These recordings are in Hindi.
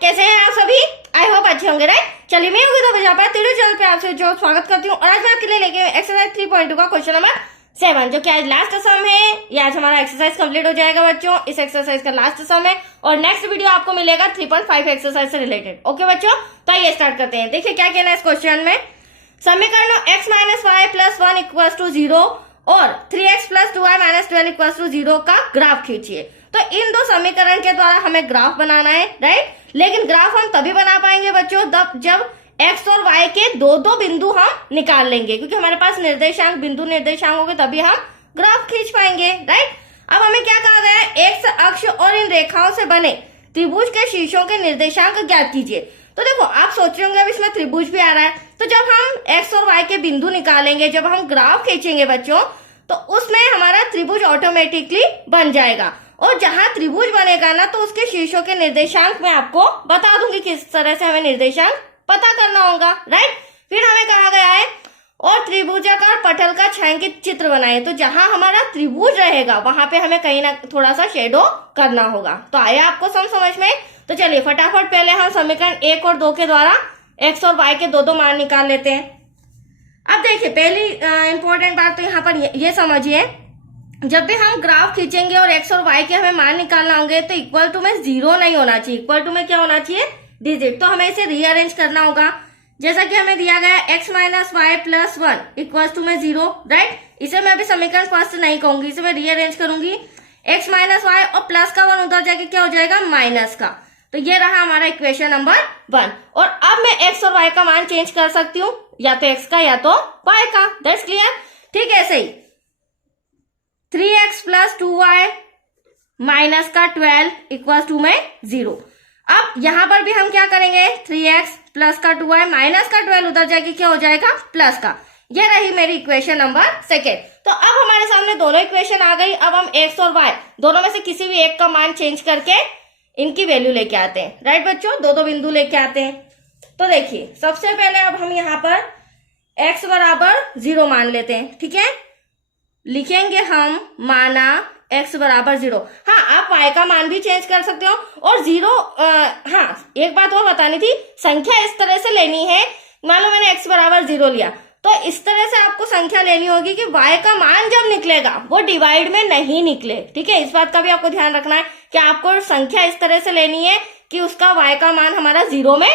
कैसे हैं आप सभी? आई होप अच्छे होंगे, राइट? चलिए मैं होगी तो बजा पाया तेरे चैनल पे आपसे जो स्वागत करती हूँ और आज मैं आपके लिए लेके एक्सरसाइज 3.2 का क्वेश्चन नंबर 7 जो कि आज लास्ट सम है। ये आज हमारा एक्सरसाइज कंप्लीट हो जाएगा बच्चों। इस एक्सरसाइज का लास्ट सम है और नेक्स्ट वीडियो आपको मिलेगा 3.5 एक्सरसाइज से रिलेटेड। ओके बच्चों, तो आइए स्टार्ट करते हैं। देखिए क्या कहना है इस क्वेश्चन में। समीकरणों x minus y plus 1 equal to 0 और 3x plus 2y minus 12 equal to 0 का ग्राफ खींचिए। तो इन दो समीकरण के द्वारा हमें ग्राफ बनाना है, राइट? लेकिन ग्राफ हम तभी बना पाएंगे बच्चों जब x और y के दो दो बिंदु हम निकाल लेंगे, क्योंकि हमारे पास निर्देशांक बिंदु निर्देशांक होंगे तभी हम ग्राफ खींच पाएंगे, राइट? अब हमें क्या कहा गया है, x अक्ष और इन रेखाओं से बने त्रिभुज के शीर्षों के निर्देशांक ज्ञात कीजिए। तो देखो आप सोच रहे होंगे अब इसमें त्रिभुज भी आ रहा है, तो जब हम x और y के बिंदु निकालेंगे, जब हम ग्राफ खींचेंगे बच्चों, तो उसमें हमारा त्रिभुज ऑटोमेटिकली बन जाएगा। और जहां त्रिभुज बनेगा ना, तो उसके शीर्षों के निर्देशांक मैं आपको बता दूंगी किस तरह से हमें निर्देशांक पता करना होगा, राइट? फिर हमें कहा गया है और त्रिभुजाकार पटल का छायांकित चित्र बनाए। तो जहां हमारा त्रिभुज रहेगा वहां पे हमें कहीं ना थोड़ा सा शेडो करना होगा। तो आया आपको समझ में? तो चलिए फटाफट पहले हम समीकरण 1 और 2 के द्वारा x और y के दो दो मान निकाल लेते हैं। अब देखिए पहली इंपॉर्टेंट बात तो यहाँ पर ये समझिए, जब भी हम ग्राफ खींचेंगे और x और y के हमें मान निकालना होंगे तो इक्वल टू में 0 नहीं होना चाहिए, इक्वल टू में क्या होना चाहिए, डिजिट। तो हमें इसे रीअरेंज करना होगा। जैसा कि हमें दिया गया है x minus y plus 1 equal to में 0, राइट? इसे मैं अभी समीकरण फर्स्ट नहीं कहूंगी, इसे मैं रीअरेंज करूंगी। x माइनस वाई और प्लस का 1 उधर जाके क्या हो जाएगा, माइनस का। तो ये रहा हमारा इक्वेशन नंबर 1। और अब मैं x और y का मान चेंज कर सकती हूँ, या तो x का या तो y का। That's clear? ठीक है, ऐसे ही 3x प्लस 2y माइनस का 12 इक्वल टू में 0। अब यहां पर भी हम क्या करेंगे, 3x प्लस का 2y माइनस का 12 उधर जाके क्या हो जाएगा, प्लस का। ये रही मेरी इक्वेशन नंबर 2। तो अब हमारे सामने दोनों इक्वेशन आ गई। अब हम x और y दोनों में से किसी भी एक का मान चेंज करके इनकी वैल्यू लेके आते हैं, राइट बच्चों? दो दो बिंदु लेके आते हैं। तो देखिए सबसे पहले अब हम यहाँ पर x बराबर 0 मान लेते हैं, ठीक है? लिखेंगे हम माना x बराबर 0। हाँ, आप y का मान भी चेंज कर सकते हो और 0। हाँ, एक बात और बतानी थी, संख्या इस तरह से लेनी है। मान लो मैंने x बराबर 0 लिया, तो इस तरह से आपको संख्या लेनी होगी कि y का मान जब निकलेगा वो डिवाइड में नहीं निकले, ठीक है? इस बात का भी आपको ध्यान रखना है कि आपको संख्या इस तरह से लेनी है कि उसका y का मान हमारा 0 में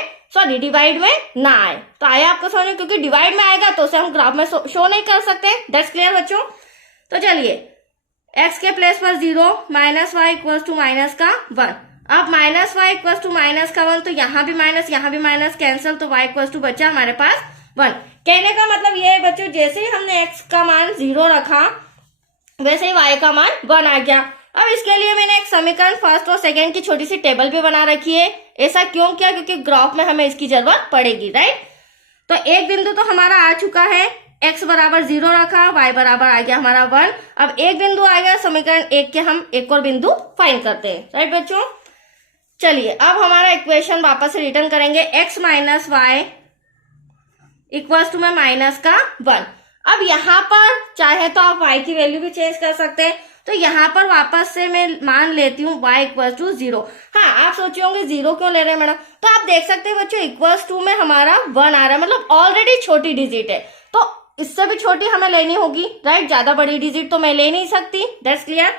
डिवाइड में ना आए। तो आया आपको समझ? क्योंकि डिवाइड में आएगा तो उसे हम ग्राफ में शो नहीं कर सकते। दैट्स क्लियर बच्चों? तो चलिए x के प्लेस पर 0 minus y equal to minus का 1। अब minus y equal to minus का 1, तो यहाँ भी माइनस कैंसिल, तो y इक्वल टू बचा हमारे पास 1। कहने का मतलब ये है बच्चों, जैसे ही हमने x का मान 0 रखा वैसे ही y का मान 1 आ गया। अब इसके लिए मैंने एक समीकरण फर्स्ट और सेकंड की छोटी सी टेबल भी बना रखी है। ऐसा क्यों किया? क्योंकि ग्राफ में हमें इसकी जरूरत पड़ेगी, राइट? तो एक बिंदु तो हमारा आ चुका है, x बराबर 0 रखा, y बराबर आ गया हमारा 1। अब एक बिंदु आ गया, समीकरण 1 के हम एक और बिंदु फाइंड करते हैं, राइट बच्चों? चलिए अब हमारा इक्वेशन वापस रिटर्न करेंगे, x minus y equal to में माइनस का 1। अब यहाँ पर चाहे तो आप y की वैल्यू भी चेंज कर सकते हैं। तो यहाँ पर वापस से मैं मान लेती हूँ y इक्वल टू 0। हाँ, आप सोचे होंगे 0 क्यों ले रहे हैं मैडम? तो आप देख सकते हैं बच्चों, इक्वल्स टू में हमारा 1 आ रहा है, मतलब ऑलरेडी छोटी डिजिट है, तो इससे भी छोटी हमें लेनी होगी, राइट? ज्यादा बड़ी डिजिट तो मैं ले नहीं सकती। That's clear?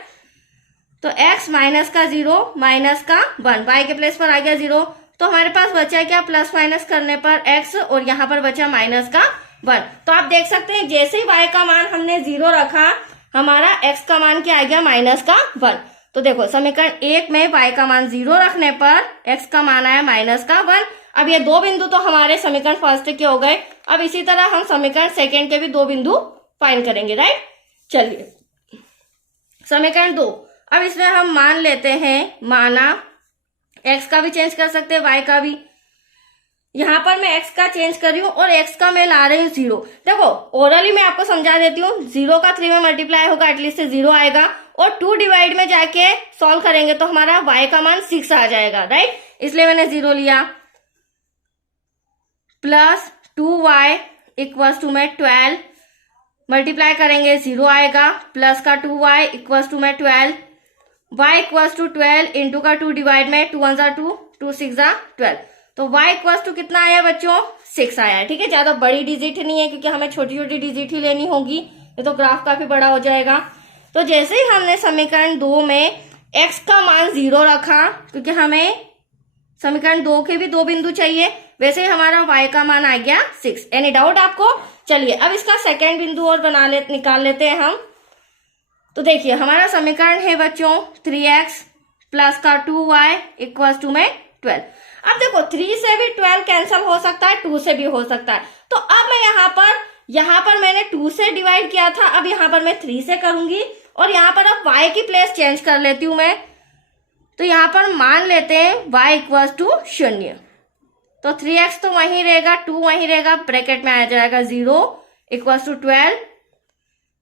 तो x माइनस का 0 माइनस का 1, y के प्लेस पर आ गया 0, तो हमारे पास बचा क्या, प्लस माइनस करने पर x, और यहाँ पर बचा माइनस का 1। तो आप देख सकते हैं जैसे ही y का मान हमने 0 रखा, हमारा x का मान क्या आ गया, माइनस का 1। तो देखो समीकरण 1 में y का मान 0 रखने पर x का मान आया माइनस का 1। अब ये दो बिंदु तो हमारे समीकरण फर्स्ट के हो गए। अब इसी तरह हम समीकरण सेकंड के भी दो बिंदु फाइंड करेंगे, राइट? चलिए समीकरण 2, अब इसमें हम मान लेते हैं, माना x का भी चेंज कर सकते हैं, y का भी। यहाँ पर मैं x का चेंज कर रही हूँ और x का मैं ला रही हूँ 0। देखो ओरली मैं आपको समझा देती हूँ, 0 का 3 में मल्टीप्लाई होगा, एटलीस्ट 0 आएगा, और 2 डिवाइड में जाके सॉल्व करेंगे तो हमारा y का मान 6 आ जाएगा, राइट? इसलिए मैंने 0 लिया। प्लस 2y इक्वल टू में 12 मल्टीप्लाई करेंगे 0 आएगा, प्लस का 2y इक्वल टू में 12, y इक्वल टू 12 इंटू का 2 डिवाइड में 2 1 2 2 6 12। तो y इक्वल टू कितना आया बच्चों? 6 आया। ठीक है, ज्यादा बड़ी डिजिट नहीं है क्योंकि हमें छोटी छोटी डिजिट ही लेनी होगी, ये तो ग्राफ काफी बड़ा हो जाएगा। तो जैसे ही हमने समीकरण 2 में x का मान 0 रखा, क्योंकि हमें समीकरण 2 के भी 2 बिंदु चाहिए, वैसे ही हमारा y का मान आ गया 6। एनी डाउट आपको? चलिए अब इसका सेकेंड बिंदु और निकाल लेते हैं हम। तो देखिए हमारा समीकरण है बच्चों 3x प्लस का 2y इक्वल टू में 12। अब देखो 3 से भी 12 कैंसिल हो सकता है, 2 से भी हो सकता है। तो अब मैं यहाँ पर मैंने 2 से डिवाइड किया था, अब यहाँ पर मैं 3 से करूंगी और यहाँ पर अब y की प्लेस चेंज कर लेती हूँ मैं। तो यहाँ पर मान लेते हैं y इक्वल टू 0। तो 3x तो वहीं रहेगा, 2 वहीं रहेगा, ब्रैकेट में आ जाएगा 0 इक्वल टू 12।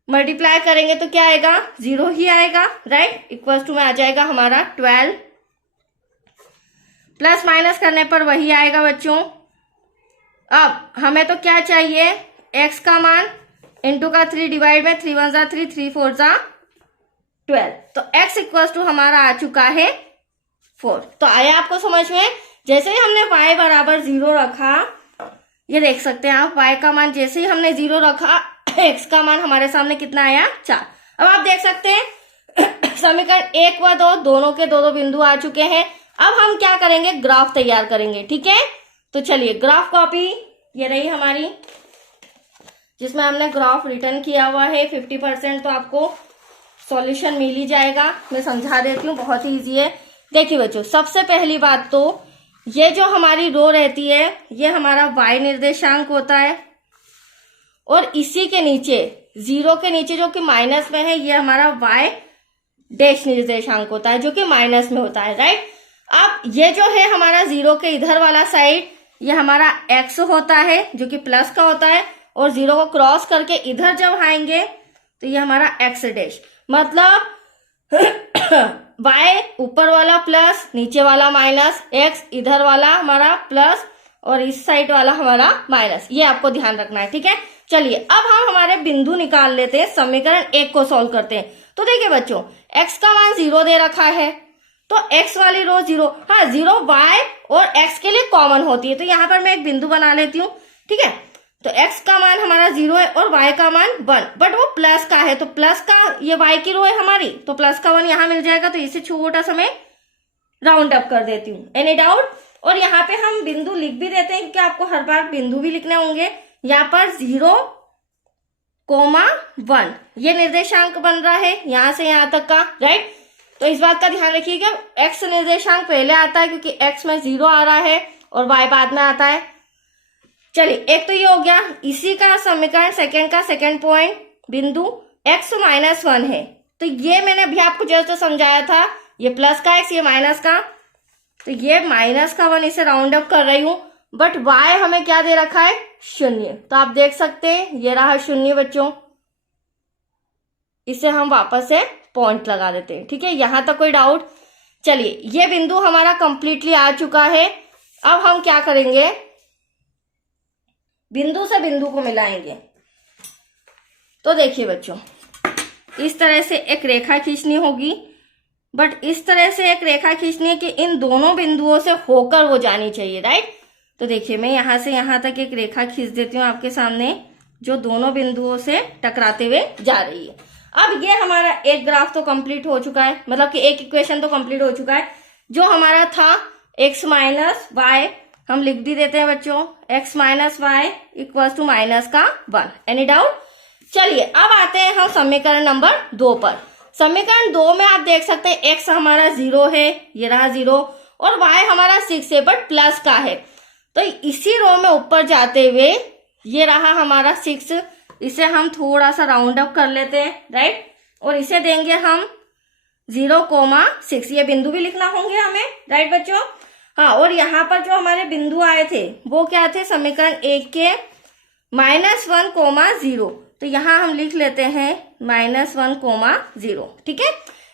मल्टीप्लाई करेंगे तो क्या आएगा? 0 ही आएगा, राइट। इक्वल टू में आ जाएगा हमारा 12। प्लस माइनस करने पर वही आएगा बच्चों। अब हमें तो क्या चाहिए? x का मान इंटू का 3 डिवाइड में 3 1 3 3 4 12। तो x इक्वल टू हमारा आ चुका है 4। तो आया आपको समझ में? जैसे ही हमने y बराबर 0 रखा, ये देख सकते हैं आप, y का मान जैसे ही हमने 0 रखा, x का मान हमारे सामने कितना आया? 4। अब आप देख सकते हैं समीकरण 1 व 2 दोनों के 2 बिंदु आ चुके हैं। अब हम क्या करेंगे? ग्राफ तैयार करेंगे। ठीक है, तो चलिए ग्राफ कॉपी ये रही हमारी, जिसमें हमने ग्राफ रिटर्न किया हुआ है। 50% तो आपको सॉल्यूशन मिल ही जाएगा। मैं समझा देती हूँ, बहुत ही इजी है। देखिए बच्चों, सबसे पहली बात तो ये जो हमारी रो रहती है, ये हमारा y निर्देशांक होता है, और इसी के नीचे 0 के नीचे जो कि माइनस में है, ये हमारा y डैश निर्देशांक होता है, जो कि माइनस में होता है, राइट। अब ये जो है हमारा 0 के इधर वाला साइड, ये हमारा x होता है जो कि प्लस का होता है, और 0 को क्रॉस करके इधर जब आएंगे तो ये हमारा x डैश, मतलब y ऊपर वाला प्लस, नीचे वाला माइनस, x इधर वाला हमारा प्लस और इस साइड वाला हमारा माइनस। ये आपको ध्यान रखना है। ठीक है, चलिए अब हम हमारे बिंदु निकाल लेते हैं, समीकरण 1 को सॉल्व करते हैं। तो देखिए बच्चों, x का मान 0 दे रखा है, तो x वाली रो 0, हाँ 0 y और x के लिए कॉमन होती है, तो यहाँ पर मैं एक बिंदु बना लेती हूँ। ठीक है, तो x का मान हमारा 0 है और y का मान 1, बट वो प्लस का है, तो प्लस का, ये y की रो है हमारी, तो प्लस का 1 यहाँ मिल जाएगा। तो इसे छोटा सा मैं राउंड अप कर देती हूँ। Any doubt? और यहाँ पे हम बिंदु लिख भी देते हैं क्योंकि आपको हर बार बिंदु भी लिखने होंगे। यहाँ पर 0, 1 ये निर्देशांक बन रहा है यहाँ से यहाँ तक का, राइट। तो इस बात का ध्यान रखिएगा, x निर्देशांक पहले आता है क्योंकि x में 0 आ रहा है और y बाद में आता है। चलिए, एक तो ये हो गया। इसी का समीकरण सेकंड का सेकंड पॉइंट बिंदु x -1 है, तो ये मैंने अभी आपको जैसे समझाया था, ये प्लस का x, ये माइनस का, तो ये माइनस का 1 इसे राउंड अप कर रही हूं। बट y हमें क्या दे रखा है? 0। तो आप देख सकते हैं ये रहा 0 बच्चों, इसे हम वापस से पॉइंट लगा देते हैं। ठीक है, यहां तक कोई डाउट? चलिए, ये बिंदु हमारा कंप्लीटली आ चुका है। अब हम क्या करेंगे? बिंदु से बिंदु को मिलाएंगे। तो देखिए बच्चों, इस तरह से एक रेखा खींचनी होगी, बट इस तरह से एक रेखा खींचनी है कि इन दोनों बिंदुओं से होकर वो जानी चाहिए, राइट। तो देखिए, मैं यहां से यहां तक एक रेखा खींच देती हूँ आपके सामने, जो दोनों बिंदुओं से टकराते हुए जा रही है। अब ये हमारा एक ग्राफ तो कंप्लीट हो चुका है, मतलब कि एक इक्वेशन तो कंप्लीट हो चुका है। जो हमारा था x माइनस वाई, हम लिख भी देते हैं बच्चों, x minus y equal to minus का 1। Any doubt? चलिए अब आते हैं हम समीकरण नंबर 2 पर। समीकरण 2 में आप देख सकते हैं x हमारा 0 है, ये रहा 0, और y हमारा 6 है बट प्लस का है। तो इसी रो में ऊपर जाते हुए ये रहा हमारा 6, इसे हम थोड़ा सा राउंड अप कर लेते हैं, राइट। और इसे देंगे हम 0,6, ये बिंदु भी लिखना होंगे हमें, राइट बच्चों। हाँ, और यहाँ पर जो हमारे बिंदु आए थे वो क्या थे? समीकरण 1 के -1,0। तो यहाँ हम लिख लेते हैं -1,0। ठीक है,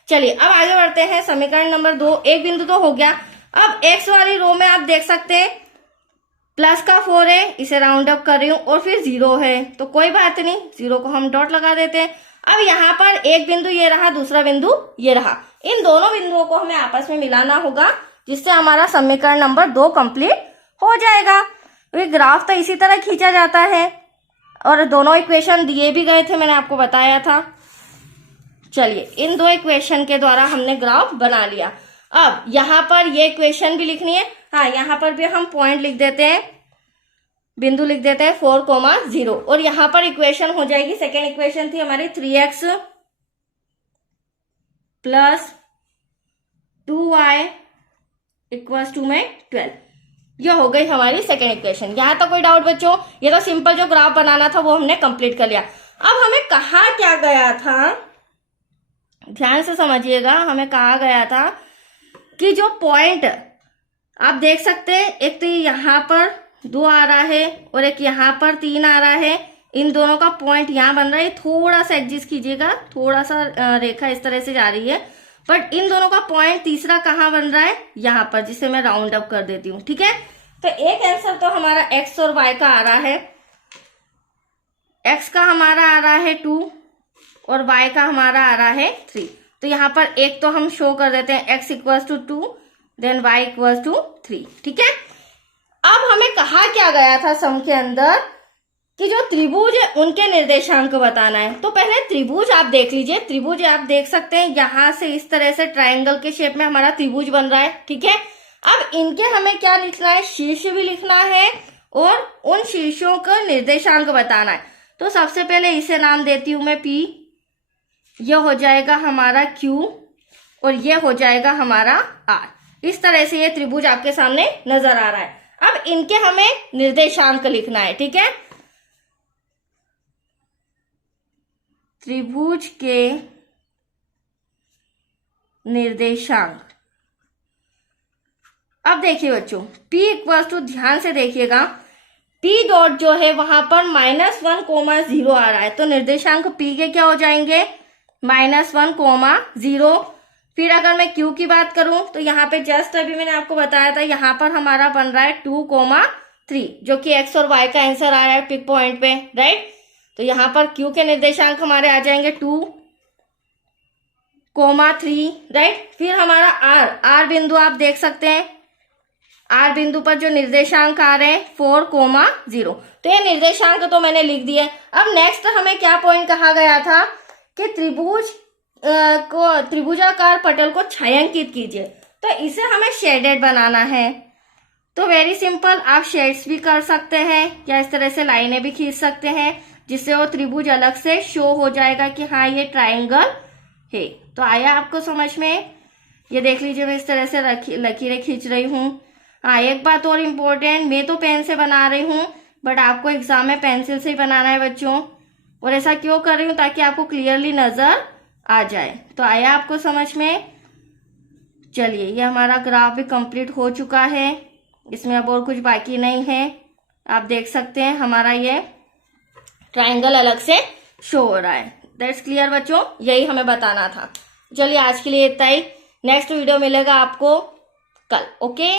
चलिए अब आगे बढ़ते हैं। समीकरण नंबर 2, एक बिंदु तो हो गया। अब x वाली रो में आप देख सकते हैं प्लस का 4 है, इसे राउंड अप कर रही हूँ, और फिर 0 है, तो कोई बात नहीं, 0 को हम डॉट लगा देते हैं। अब यहाँ पर एक बिंदु ये रहा, दूसरा बिंदु ये रहा, इन दोनों बिंदुओं को हमें आपस में मिलाना होगा। जिससे हमारा समीकरण नंबर 2 कंप्लीट हो जाएगा। ये ग्राफ तो इसी तरह खींचा जाता है और दोनों इक्वेशन दिए भी गए थे, मैंने आपको बताया था। चलिए, इन 2 इक्वेशन के द्वारा हमने ग्राफ बना लिया। अब यहाँ पर ये इक्वेशन भी लिखनी है। हाँ, यहाँ पर भी हम पॉइंट लिख देते हैं, बिंदु लिख देते हैं 4,0 और यहाँ पर इक्वेशन हो जाएगी, सेकेंड इक्वेशन थी हमारी 3x + 2y = 12। ये हो गई हमारी सेकेंड इक्वेशन। यहाँ तक कोई डाउट बच्चों? ये तो सिंपल जो ग्राफ बनाना था वो हमने कंप्लीट कर लिया। अब हमें कहा क्या गया था, ध्यान से समझिएगा। हमें कहा गया था कि जो पॉइंट आप देख सकते हैं, एक तो यहाँ पर 2 आ रहा है और एक यहाँ पर 3 आ रहा है, इन दोनों का पॉइंट यहाँ बन रहा है। थोड़ा सा एडजस्ट कीजिएगा, थोड़ा सा रेखा इस तरह से जा रही है, बट इन दोनों का पॉइंट तीसरा कहाँ बन रहा है? यहाँ पर, जिसे मैं राउंड अप कर देती हूँ। ठीक है, तो एक आंसर तो हमारा x और y का आ रहा है। x का हमारा आ रहा है 2 और y का हमारा आ रहा है 3। तो यहाँ पर एक तो हम शो कर देते हैं, x = 2 देन y = 3। ठीक है, अब हमें कहा क्या गया था सम के अंदर कि जो त्रिभुज है उनके निर्देशांक बताना है। तो पहले त्रिभुज आप देख लीजिए। त्रिभुज आप देख सकते हैं, यहां से इस तरह से ट्रायंगल के शेप में हमारा त्रिभुज बन रहा है। ठीक है, अब इनके हमें क्या लिखना है? शीर्ष भी लिखना है और उन शीर्षों का निर्देशांक बताना है। तो सबसे पहले इसे नाम देती हूं मैं P, यह हो जाएगा हमारा Q और यह हो जाएगा हमारा R। इस तरह से ये त्रिभुज आपके सामने नजर आ रहा है। अब इनके हमें निर्देशांक लिखना है। ठीक है, त्रिभुज के निर्देशांक। अब देखिए बच्चों, P = ध्यान से देखिएगा, P डॉट जो है वहां पर -1,0 आ रहा है, तो निर्देशांक P के क्या हो जाएंगे? -1,0। फिर अगर मैं Q की बात करूं तो यहाँ पे जस्ट अभी मैंने आपको बताया था, यहाँ पर हमारा बन रहा है 2,3, जो कि x और y का आंसर आ रहा है पिक पॉइंट पे, राइट। तो यहाँ पर Q के निर्देशांक हमारे आ जाएंगे 2,3, राइट। फिर हमारा R बिंदु आप देख सकते हैं, R बिंदु पर जो निर्देशांक आ रहे हैं 4,0। तो ये निर्देशांक तो मैंने लिख दिए। अब नेक्स्ट हमें क्या पॉइंट कहा गया था कि त्रिभुजाकार पटल को छायांकित कीजिए। तो इसे हमें शेडेड बनाना है। तो वेरी सिंपल, आप शेड्स भी कर सकते हैं या इस तरह से लाइनें भी खींच सकते हैं, जिससे वो त्रिभुज अलग से शो हो जाएगा कि हाँ ये ट्रायंगल है। तो आया आपको समझ में? ये देख लीजिए, मैं इस तरह से लकीरें खींच रही हूँ। हाँ, एक बात और इम्पोर्टेंट, मैं तो पेन से बना रही हूँ, बट आपको एग्जाम में पेंसिल से ही बनाना है बच्चों। और ऐसा क्यों कर रही हूँ? ताकि आपको क्लियरली नजर आ जाए। तो आया आपको समझ में? चलिए, ये हमारा ग्राफ भी कंप्लीट हो चुका है, इसमें अब और कुछ बाकी नहीं है। आप देख सकते हैं हमारा ये ट्रायंगल अलग से शो हो रहा है। दैट्स क्लियर बच्चों, यही हमें बताना था। चलिए, आज के लिए इतना ही। नेक्स्ट वीडियो मिलेगा आपको कल। ओके।